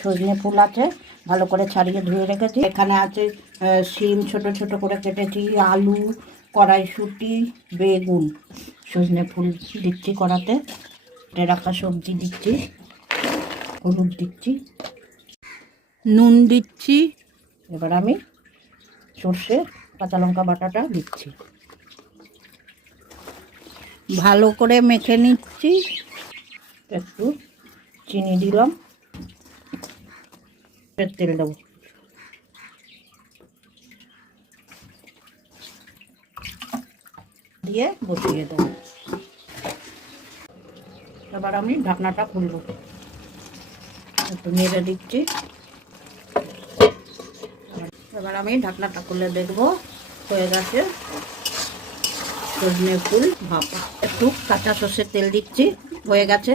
সজনে ফুল আছে, ভালো করে ছাড়িয়ে ধুয়ে রেখেছি। এখানে আছে শিম ছোট ছোট করে কেটেছি, আলু, কড়াইশুঁটি, বেগুন। সজনে ফুল দিচ্ছি কড়াতে, কেটে রাখা সবজি দিচ্ছি, হলুদ দিচ্ছি, নুন দিচ্ছি। এবার আমি সর্ষে কাঁচা লঙ্কা বাটাটা দিচ্ছি, ভালো করে মেখে নিচ্ছি। একটু চিনি দিলাম, তেল দেবো, দিয়ে বসিয়ে দেবো। এবার আমি ঢাকনাটা খুলবো, একটু নেড়ে দিচ্ছি। এবার আমি ঢাকনাটা খুলে দেখবো, হয়ে গেছে সজনে ফুল ভাপা। একটু কাঁচা সর্ষের তেল দিচ্ছি, হয়ে গেছে।